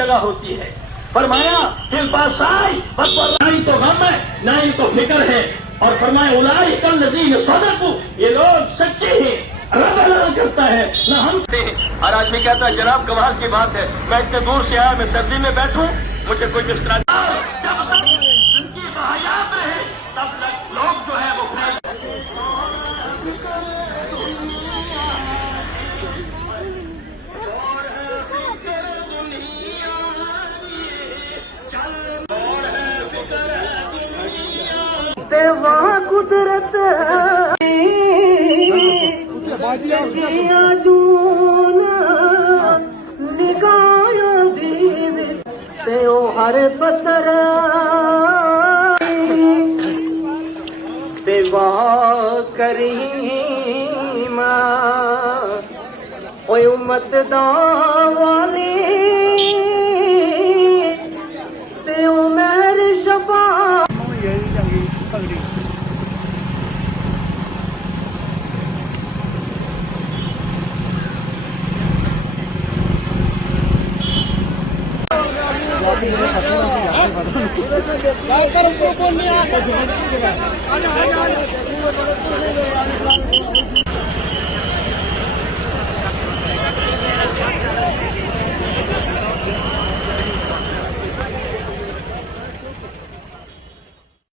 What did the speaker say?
जगह होती है। फरमाया कि बादशाही बस ना ही तो गम है ना ही तो फिक्र है। और फरमाया उलाई कल नजीर सदकू, ये लोग सच्चे हैं, रब ऐलान करता है ना हम से। हर आदमी कहता है जनाब कमाल की बात है, मैं इतने दूर से आया, मैं सर्दी में बैठूं, मुझे कोई इस तरह जब तक जिंदगी हयात रहे तब तक लोग जो है वो वहाँ कुदरत निगायो दीव ते ओ हर पत्थर ते वाह करीमा ओए उम्मत दा वाली ते उमर शफा कर